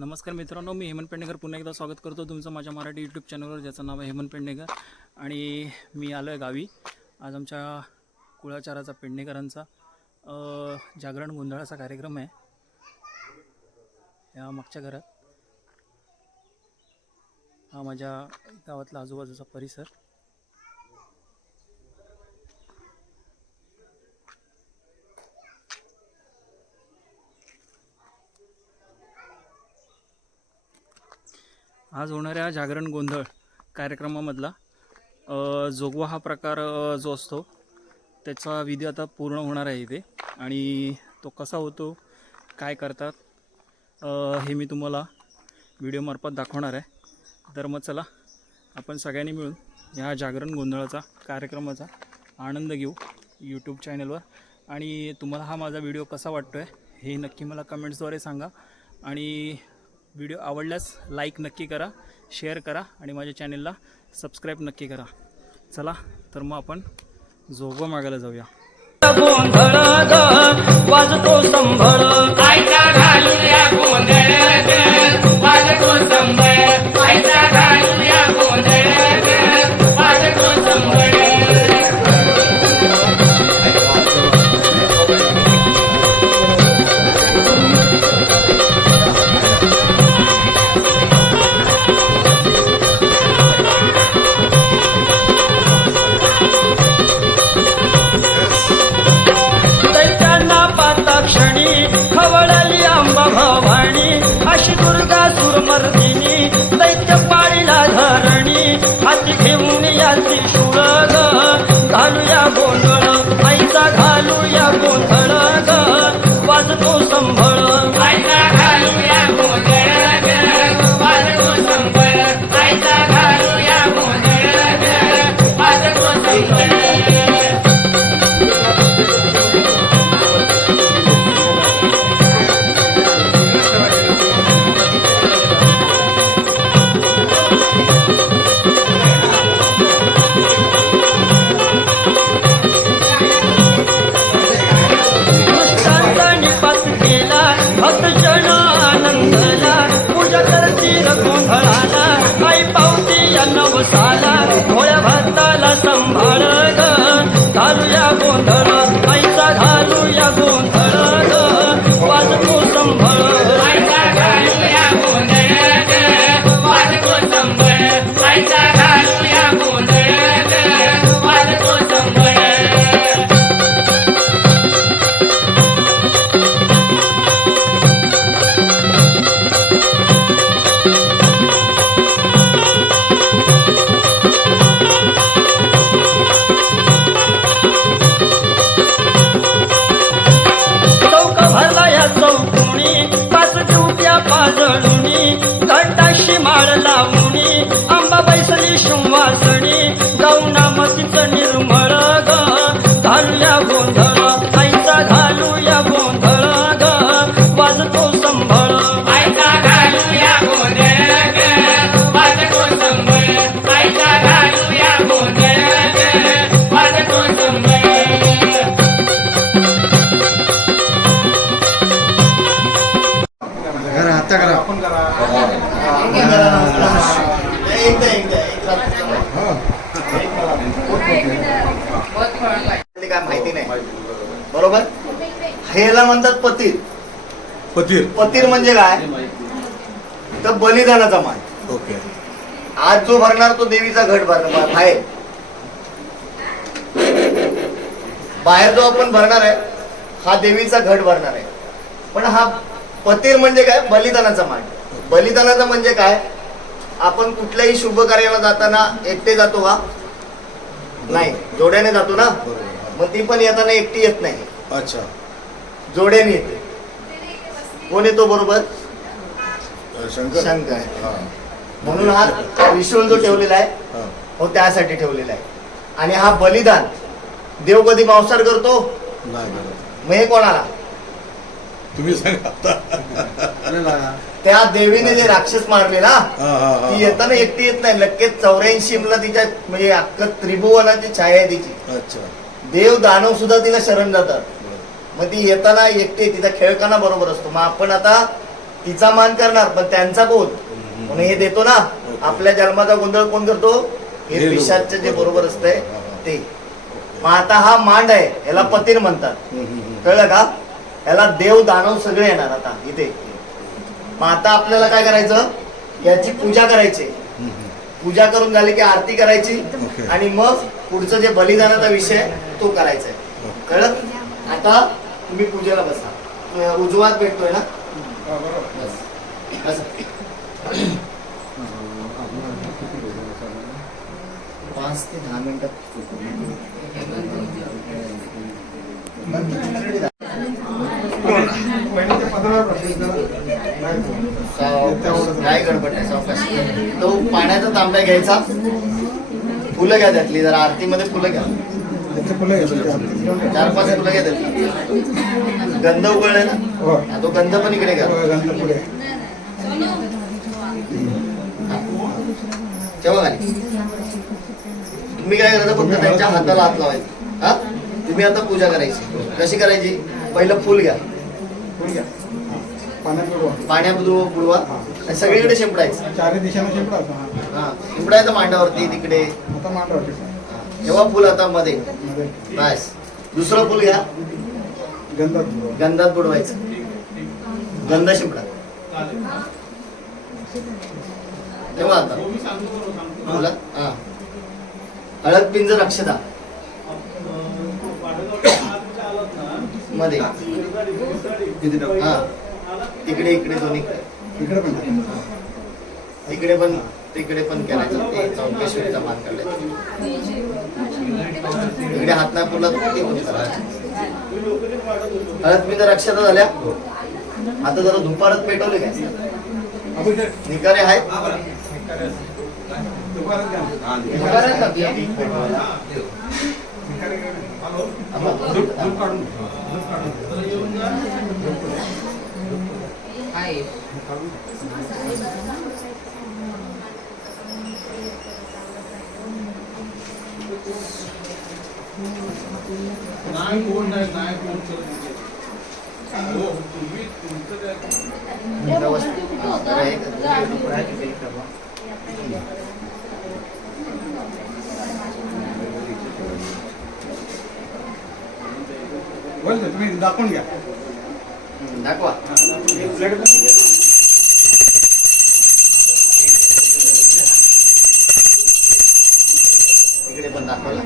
नमस्कार मित्रांनो, मी हेमंत पेडणेकर पुन्हा एकदा स्वागत करतो तुमचं माझ्या मराठी यूट्यूब चॅनलवर, ज्याचं नाव आहे हेमंत पेडणेकर. आणि मी आलो आहे गावी. आज आमच्या कुळाचाराचा पेडणेकरांचा जागरण गोंधळाचा कार्यक्रम आहे. या मागच्या घरात हा माझ्या गावातला आजूबाजूचा परिसर. आज होणाऱ्या जागरण गोंधळ कार्यक्रमामधला जोगवा हा प्रकार जो असतो त्याचा विधी आता पूर्ण होणार आहे इथे. आणि तो कसा होतो, काय करतात, हे मी तुम्हाला व्हिडिओमार्फत दाखवणार आहे. तर मग चला आपण सगळ्यांनी मिळून ह्या जागरण गोंधळाचा कार्यक्रमाचा आनंद घेऊ यूट्यूब चॅनलवर. आणि तुम्हाला हा माझा व्हिडिओ कसा वाटतो आहे हे नक्की मला कमेंट्सद्वारे सांगा. आणि व्हिडिओ आवडल्यास लाईक नक्की करा, शेअर करा आणि माझ्या चॅनलला सबस्क्राईब नक्की करा. चला तर मग आपण जोगवा मागायला जाऊया. गोंधळ वाजतो संभळ आईचा घालूया गोंधळ वाजतो संभळ आईचा घालूया गोंधळ वाजतो संभळ. क्षणी खवळली अंबा भवानी अशी दुर्गा सुरमर्दिनी दैत्य पाळीला धरणी हाती घेऊन याची शूळ घालूया गोंधळ आईचा घालूया गोंधळ वाजतो संभळ आईचा घालूया गोंधळ वाजतो संभळ आईचा घालूया गोंधळ वाजतो संभळ. नवसाला भोळ्या भक्ताला संभाळ घालूया गोंधळ आईचा घालूया गोंधळ वाजतो संभळ आईचा घालूया गोंधळ वाजतो संभळ आईचा घालूया गोंधळ वाजतो संभळ. पाजळुनी घंटाशी माळ लावणी अंबा बैसली शिंवासणी गौनामतीचं निर्मळ घालूया गोंधळ आईचा घालूया गोंधळ वाजतो संभळ आईचा घालूया गोंधळ वाजतो संभळ आईचा घालूया गोंधळ वाजतो संभळ. काय माहिती नाही बरोबर. ह्याला म्हणतात पतीर. पतीर पतीर म्हणजे काय तर बलिदानाचा मान. ओके. आज जो भरणार तो देवीचा घट भरणार बाहेर. बाहेर जो आपण भरणार आहे हा देवीचा घट भरणार आहे. पण हा पतीर म्हणजे काय, बलिदानाचा मान. बलिदानाचा म्हणजे काय, आपण कुठल्याही शुभ कार्याला जाताना एकटे जातो का, नाही, जोड्याने जातो ना. मग ती पण येताना एकटी येत नाही. अच्छा. जोड्याने येते. कोण येतो बरोबर, शंकर. शंकर. म्हणून हा त्रिशूल जो ठेवलेला आहे हो त्यासाठी ठेवलेला आहे. आणि हा बलिदान देव कधी मांसाहार करतो नाही. मग हे कोणाला, तुम्ही सांगा. त्या देवीने जे राक्षस मारले ना ती येताना एकटी येत नाही. लगेच 84 तिच्या म्हणजे अख्खा त्रिभुवनाची छाया आहे तिची. अच्छा. देव दानव सुद्धा तिला शरण जातात. मग ती येताना एकटी, तिचा खेळताना बरोबर असतो. मग आपण आता तिचा मान करणार पण त्यांचा बोध म्हणून हे देतो ना. आपल्या जन्माचा गोंधळ कोण करतो? हे पिशाचं जे बरोबर असतंय ते. मग आता हा मांड आहे, याला पतीर म्हणतात. कळलं का? याला देव दानव सगळे येणार आता इथे. मग आता आपल्याला काय करायचं? याची पूजा करायची. पूजा करून झाली की आरती करायची आणि मग पुढचं जे बलिदानाचा विषय तो करायचा आहे. कळलं? आता तुम्ही पूजेला बसा. उजवात भेटतोय ना? बस बस. 5 ते 10 मिनिटात काय गडबड नाही. सावकाश. तो पाण्याचा तांब्या घ्यायचा. फुलं घ्या त्यातली, जरा आरतीमध्ये फुलं घ्या. 4-5 फुलं घ्या त्यातली. गंध उघडले ना, तो गंध पण इकडे घ्या. तेव्हा काय तुम्ही काय करायचं? फक्त त्यांच्या हाताला हात लावायचा. हा, तुम्ही आता पूजा करायची. कशी करायची? पहिलं फुल घ्या, पाण्यात बुडवा, सगळीकडे शिंपडायचं. 4 दिशांना शिंपडायचं. हा, शिंपडायचं मांडावरती तिकडे. आता मांडवायचं. तेव्हा फुल आता मध्ये. बस. दुसरं फुल घ्या, गंधात बुडवायचं. गंध शिंपडा. तेव्हा आता बोला. हा, हळद पिंजर अक्षता मध्ये. हा, तिकडे इकडे दोन्हीकडे. तिकडे पण करायचं. ते चौकेश्वरीचा मान काढायचा. इकडे हात नाही पुरला हळद पिंजर अक्षता झाल्या. आता जरा दुपारात पेटवले काय? निकारे आहेत. तुम्ही दाखवून घ्या. दाखवा. इकडे पण दाखवला.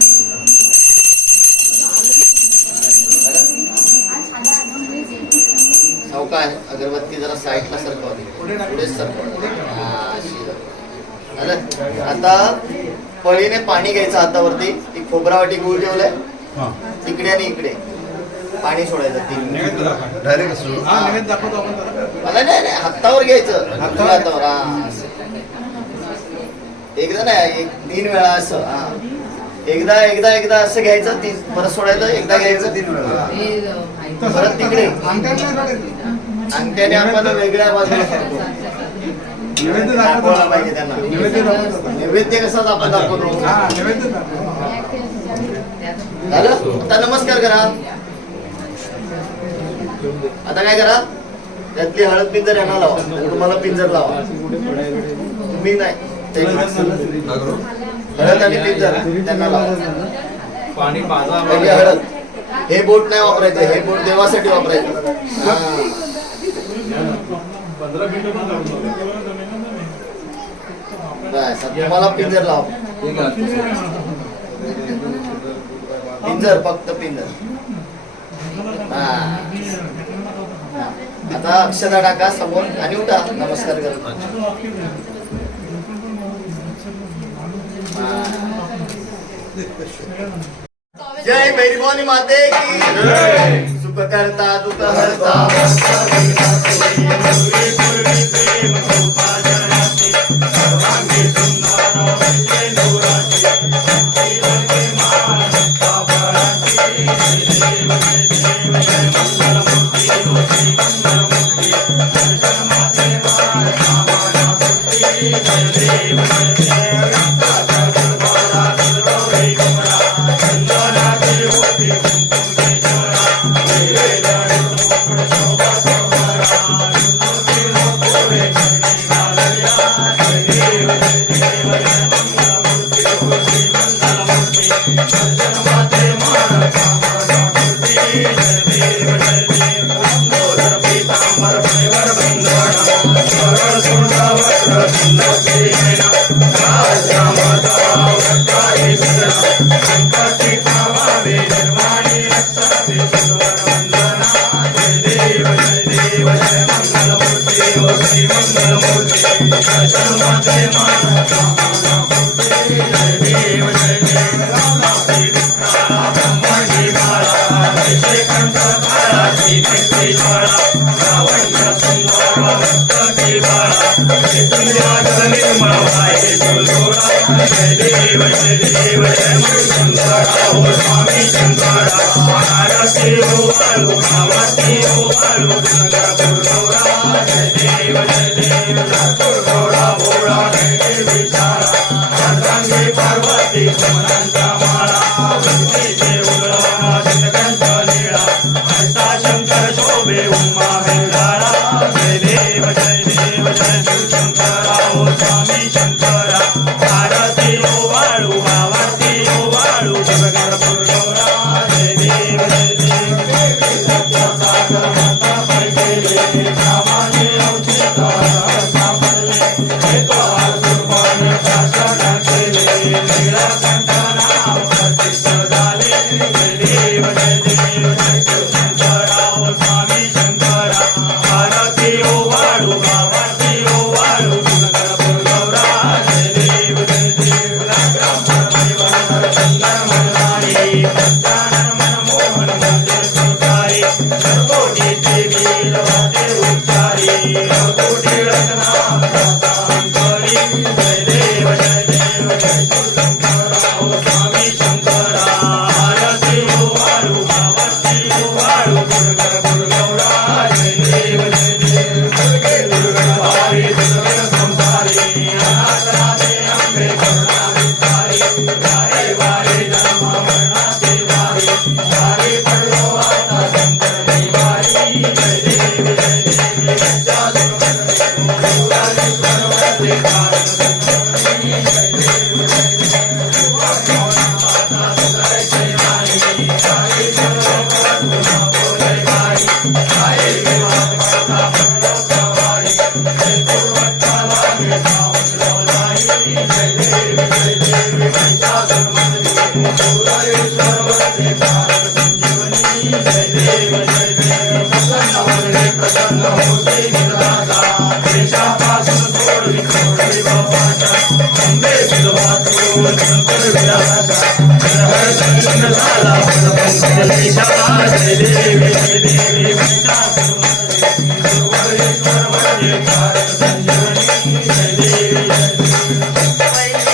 सावकाश. अगरबत्ती जरा साईडला सरकवा. पुढेच सरकवा. आता पळीने पाणी घ्यायचं हातावरती. ती खोबरावाटी गुळ ठेवलंय तिकडे आणि इकडे. पाणी सोडायचं. डायरेक्ट मला नाही हातावर घ्यायचं. हातावर. एकदा नाही, 3 वेळा असं. हा, एकदा असं घ्यायचं. परत सोडायचं. एकदा घ्यायचं 3 वेळा. परत तिकडे अंगठ्याने आपण वेगळ्या बाजूला दाखवला पाहिजे त्यांना. नैवेद्य कसा आपण दाखवतो. झालं? आता नमस्कार करा. आता काय करा? त्यातली हळद पिंजर यांना लावा. तुम्हाला पिंजर लावा. तुम्ही नाही. हळद आणि पिंजर त्यांना लावा. हळद. हे बोट नाही वापरायचं. हे बोट देवासाठी वापरायचं. तुम्हाला पिंजर लावा. पिंजर, फक्त पिंजर. आता अक्षता टाका समोर आणि उठा. नमस्कार करा. जय मेरी भवानी माते की जय. सुख करता दुःख हरता.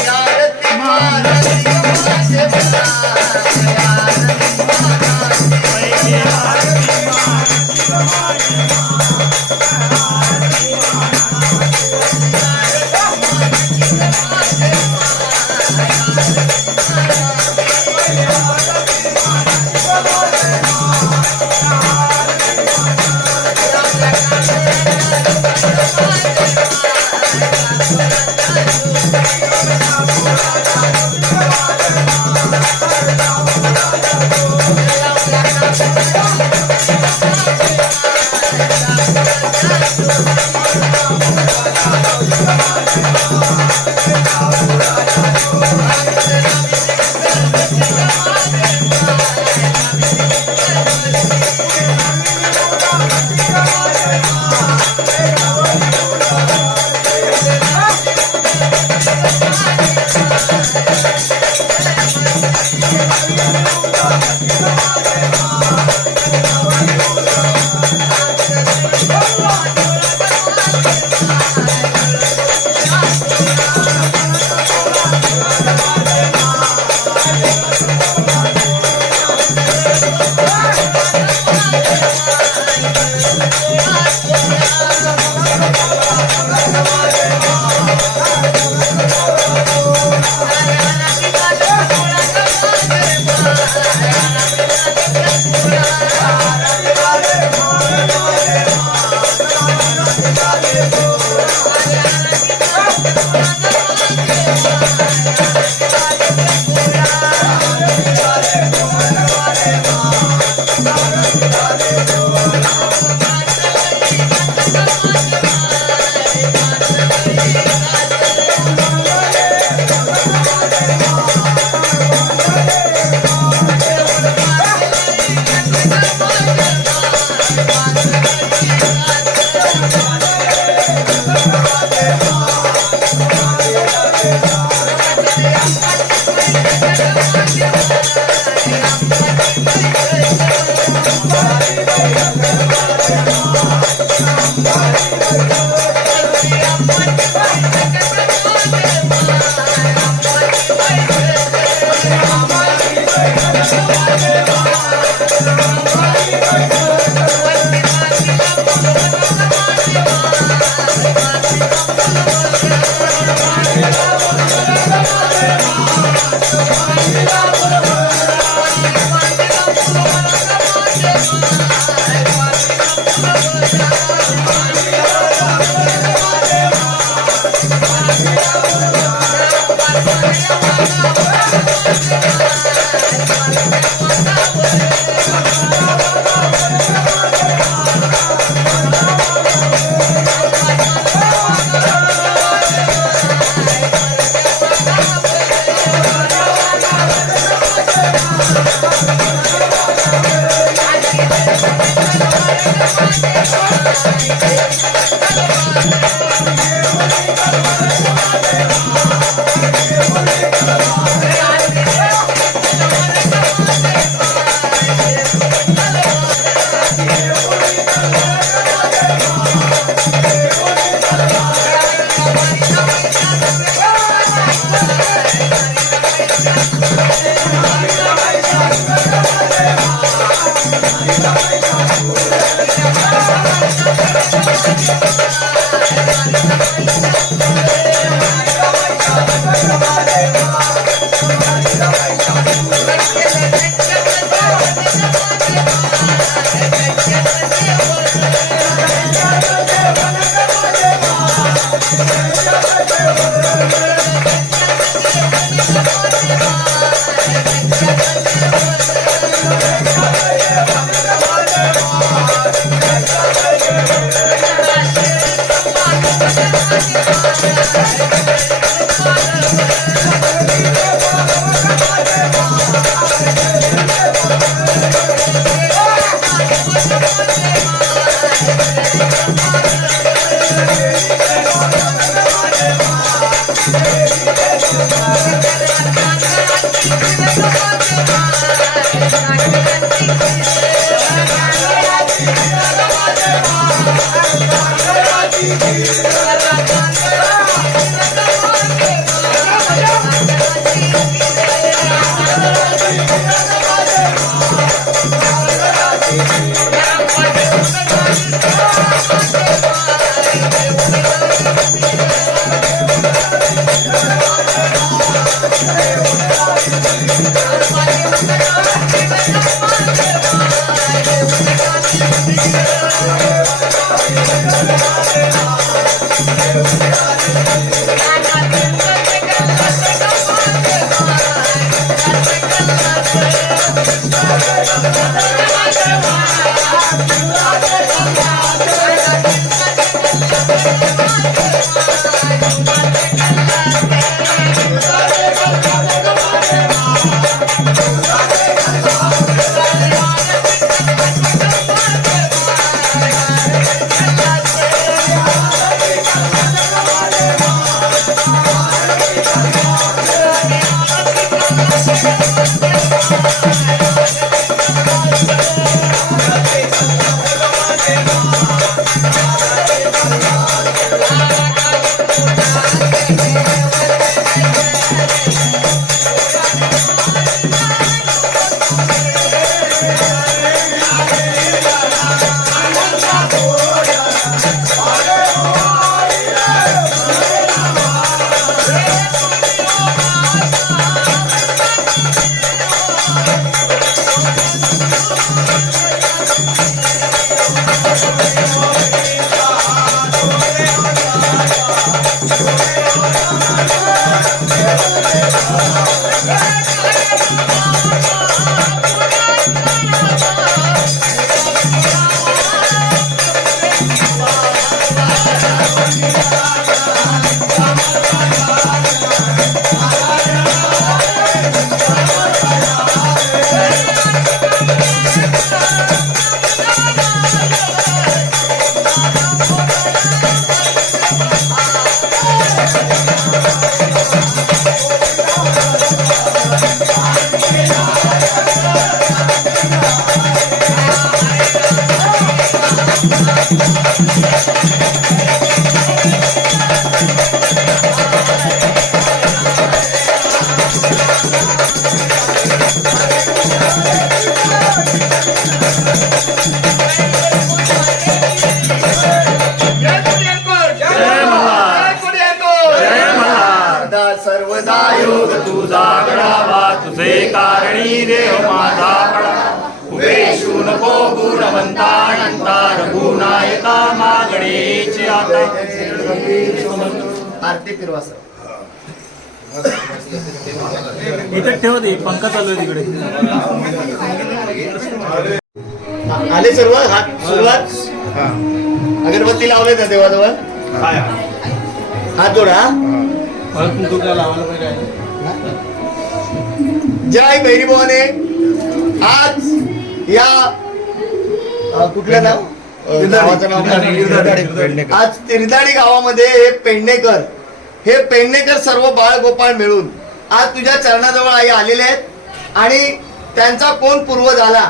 आरती महाराजी माझे Thank you. सर्वदा योग तुझा घडावा तुझे कारणी देव माझा पडा उपेशू नको गुणवंता अनंता रघुनायका मागणेची आता आरती फिरवा सर. इथे ठेव दे पंखा चालू आहे तिकडे आले सर्व हात सुरुवात अगरबत्ती लावले ना देवाजवळ हात जोडा. जय भैरी भवाने. आज या कुठलं नाव गावाचं नाव आज तिरदाडी गावामध्ये हे पेडणेकर सर्व बाळगोपाळ मिळून आज तुझ्या चरणाजवळ आई आलेले आहेत आणि त्यांचा कोण पूर्वज आला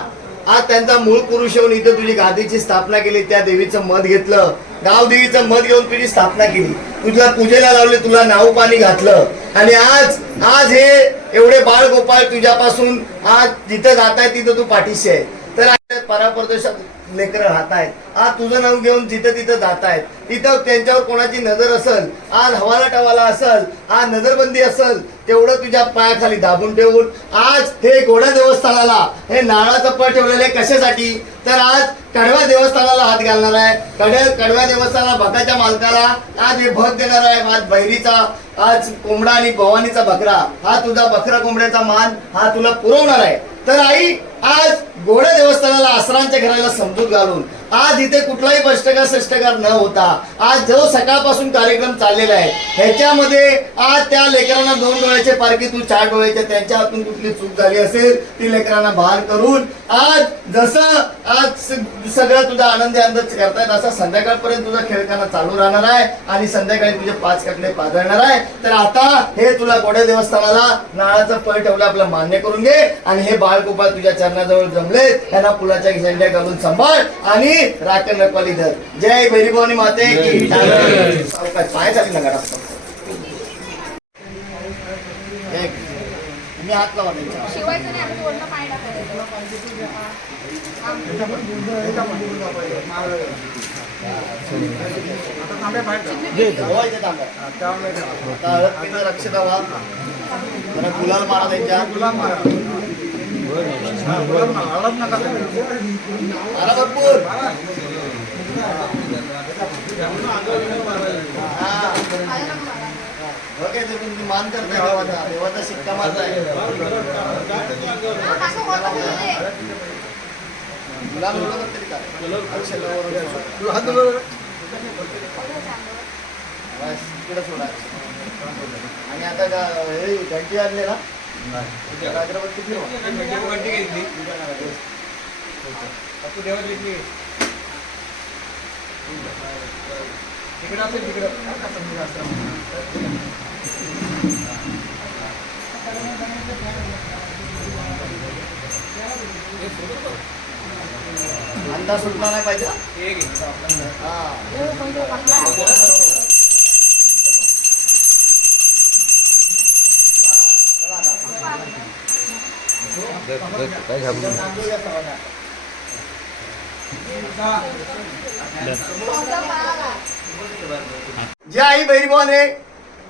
आज त्यांचा मूळ पुरुष येऊन इथं तुझी गादीची स्थापना केली. त्या देवीचं मत घेतलं गाव देवीचं मत घेऊन तुझी स्थापना केली. तुझ्या पूजेला लावले तुला नाव पाणी घातलं आणि आज हे एवढे बाळ गोपाळ तुझ्यापासून आज जिथं जात आहे तिथं तू पाठीशी आहे. तर पराप्रदेशात लेकरं राहत आहेत आज तुझं नाव घेऊन जिथं तिथं जात आहेत तिथं त्यांच्यावर कोणाची नजर असेल आज हवाला टवाला असेल आज नजरबंदी असेल तेवढं तुझ्या पायाखाली दाबून ठेवून आज हे घोडा देवस्थानाला हे नारळाचं फळ ठेवलेलं आहे. कशासाठी तर आज कडव्या देवस्थानाला हात घालणार आहे. कडव्या देवस्थानाला भकाच्या मालकाला आज हे भग देणार आहे. आज बहिरीचा आज कोंबडा आणि भवानीचा बकरा हा तुझा बकरा कोंबड्याचा मान हा तुला पुरवणार आहे. तर आई आज घोडा देवस्थानाला आसरांच्या घराला समजूत घालून आज इथे कुठलाही भ्रष्टाचार न होता आज जो सकाळपासून कार्यक्रम चाललेला आहे ह्याच्यामध्ये आज त्या लेकरांना 2 डोळ्याचे पारखी तू 4 डोळ्याचे त्यांच्या हातून कुठली चूक झाली असेल ती लेकरांना बहाल करून आज जसं आज सगळं तुझा आनंदी आनंद करतायत असा संध्याकाळपर्यंत तुझा खेळखाना चालू राहणार आहे आणि संध्याकाळी तुझे 5 ककडे पाजळणार आहे. तर आता हे तुला घोडा देवस्थानाला नाळाचं फळ ठेवलं आपलं मान्य करून घे आणि हे बाळगोपाळ तुझ्या चरणाजवळ जमले त्यांना फुलाच्या झेंड्या घालून सांभाळ आणि राखण रखवाली धर. जय भैरी भवानी माते की पाय झाली ना गाडा तुम्ही हात लावा शिवायचं नाही आपण वरनं पाय टाकायचं. लक्ष द्यावा गुलाल मारा त्यांच्या आला भरपूर ओके ते तुम्ही मान करताय देवाचा, देवाचा शिक्का मारताय. असं होतं म्हणजे गुलाम एवढं करते का? आयुष्याला वगैरे असं. हात धुवा. बस इकडे सोडा. आणि आता हे घंटी आणले ना अगरबत्ती ठेवा. तिकडं असेल तिकडं अंदाज सुटला नाही पाहिजे. हा जे आई बहिणीभावाने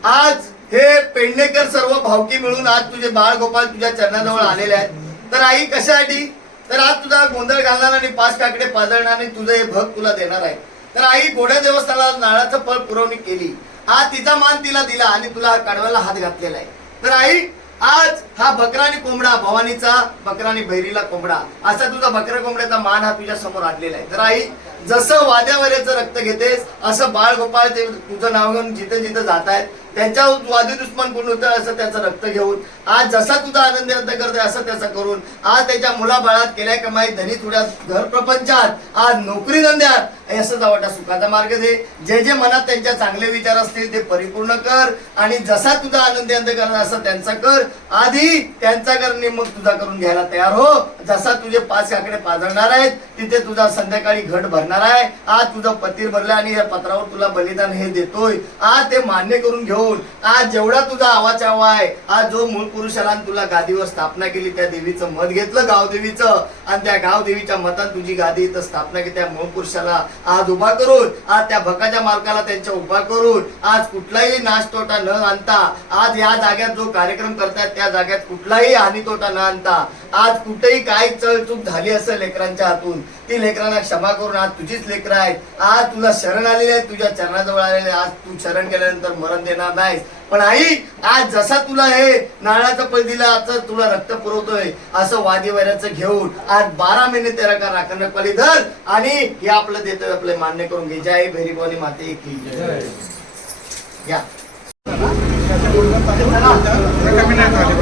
आज हे पेडणेकर सर्व भावकी मिळून आज तुझे बाळ गोपाळ तुझ्या चरणाजवळ आलेले आहेत. तर आई कशासाठी? तर आज तुझा गोंधळ घालणार आणि 5 काकडे पाजळणार आणि तुझं हे भग तुला देणार आहे. तर आई घोड्या देवस्थानाला नारळाचं फळ पुरवणी केली. आज तिचा मान तिला दिला आणि तुला कडव्याला हात घातलेला आहे. तर आई आज हा बकरा आणि कोंबडा, भवानीचा बकरा आणि भैरीला कोंबडा, असा तुझा बकरा कोंबड्याचा मान हा तुझ्या समोर आणलेला आहे. तर आई जसं वाद्यावऱ्याचं रक्त घेतेस असं बाळ गोपाळ ते तुझं नाव घेऊन जिथे जिथे जात आहेत त्यांच्या वादी दुश्मन कोण होतं असं त्याचं रक्त घेऊन आज जसा तुझा आनंद व्यक्त करते असं त्याचा करून आज त्याच्या मुलाबाळात केल्या कमाई धनी तुझ्या घर प्रपंचात आज नोकरी धंद्यात असं जावटा सुखाचा मार्ग दे. जे जे मनात त्यांच्या चांगले विचार असतील ते परिपूर्ण कर आणि जसा तुझा आनंद व्यक्त करणार असं त्यांचा कर. आधी त्यांचा कर आणि मग तुझा करून घ्यायला तयार हो. जसा तुझे 5 काकडे पाजळणार आहेत तिथे तुझा संध्याकाळी घट भरणार आहे. आज तुझं पतीर भरलं आणि या पत्रावर तुला बलिदान हे देतोय. आज ते मान्य करून घेऊन आज जेवढा तुझा आवाज आहे आज जो मूळ पुरुषाला तुला गादीवर स्थापना केली त्या देवीचं मत घेतलं गावदेवीचं आणि त्या गावदेवीच्या मतात तुझी गादी इथं स्थापना केली. त्या मूळ पुरुषाला आज उभा करून आज त्या भकाच्या मालकाला त्यांच्या उभा करून आज कुठलाही नाश तोटा न आणता आज या जाग्यात जो कार्यक्रम करतायत त्या जाग्यात कुठलाही हानी तोटा न आणता आज कुठेही काय चळचूक झाली असेल लेकरांच्या हातून ती लेकरांना क्षमा करून आज तुझीच लेकरं आहेत. आज तुला शरण आलेली आहेत, तुझ्या चरणाजवळ आलेले. आज तू शरण केल्यानंतर मरण देणार नाहीस. पण आई आज जसा तुला हे नारळाचं फळ दिलं आज तुला रक्त पुरवतोय असं वादी वैराचं घेऊन आज 12 महिने तेरा का राखण पली धर आणि हे आपलं देतोय आपले मान्य करून घे. जय भैरी भवानी माते की जय. या कमी नाही झाली.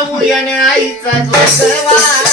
उयन आईचा जोगवा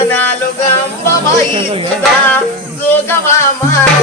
अनालो गंबाबाई तुझा जोगवा माया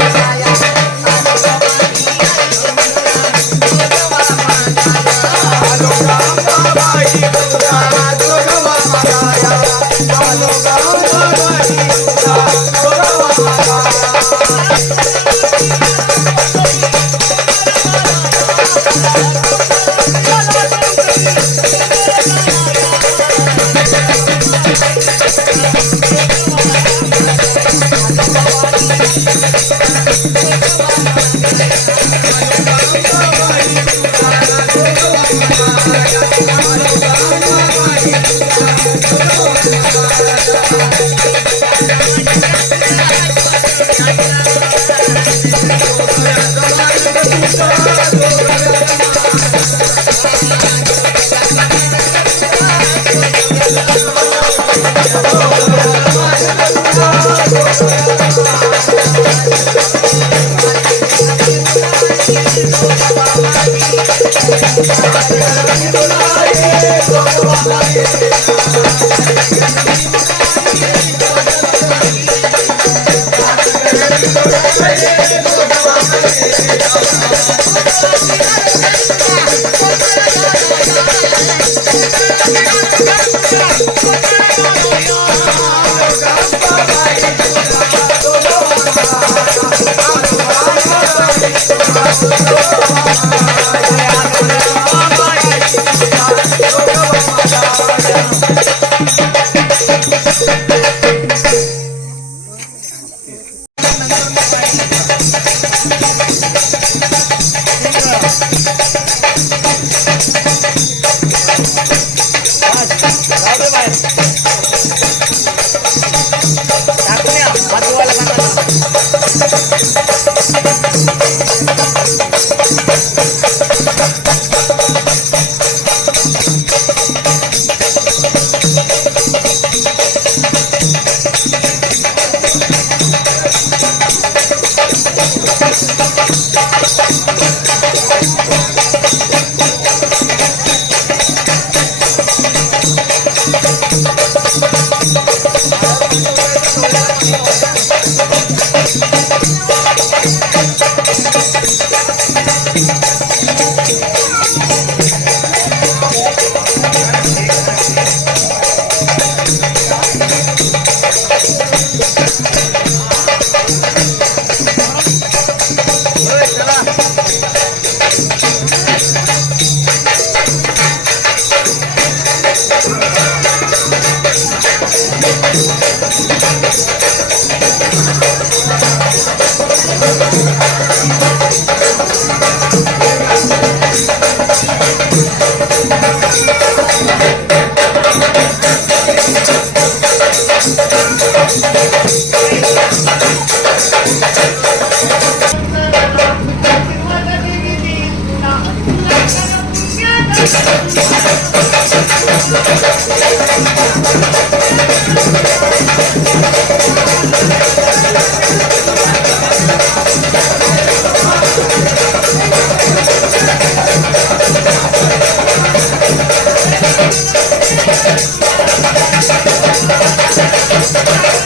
Thank you.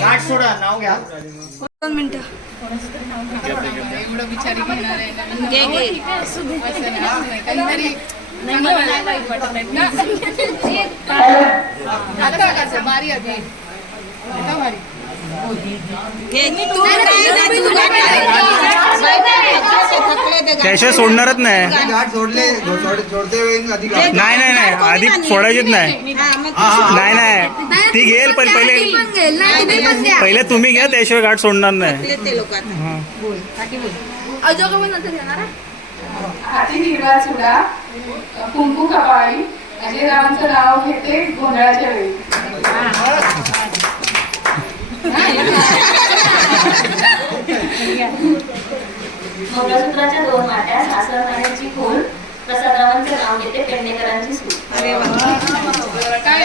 गाठ सोडा, नाव घ्या. एवढं बिचारी घेणार आहे ना. काहीतरी चांगलं नाही वाईट वाटत नाही ना. आता कसं बारी आधी आता बारी त्याशिवाय सोडणारच नाही. गाठ जोडते वेळी आधी गाठ. नाही नाही नाही आधी सोडायचीच नाही. नाही नाही ती घेईल पण पहिले तुम्ही घ्या त्याशिवाय गाठ सोडणार नाही. हाती हिरवा चुडा कुंकू कपाळी अजयरावांचं नाव घेते गोंधळाच्या वेळी. मंगळसूत्राच्या 2 वाट्या सासरणाऱ्याची फूल प्रसादरावांचं नाव घेते पेडणेकरांची सूट. काय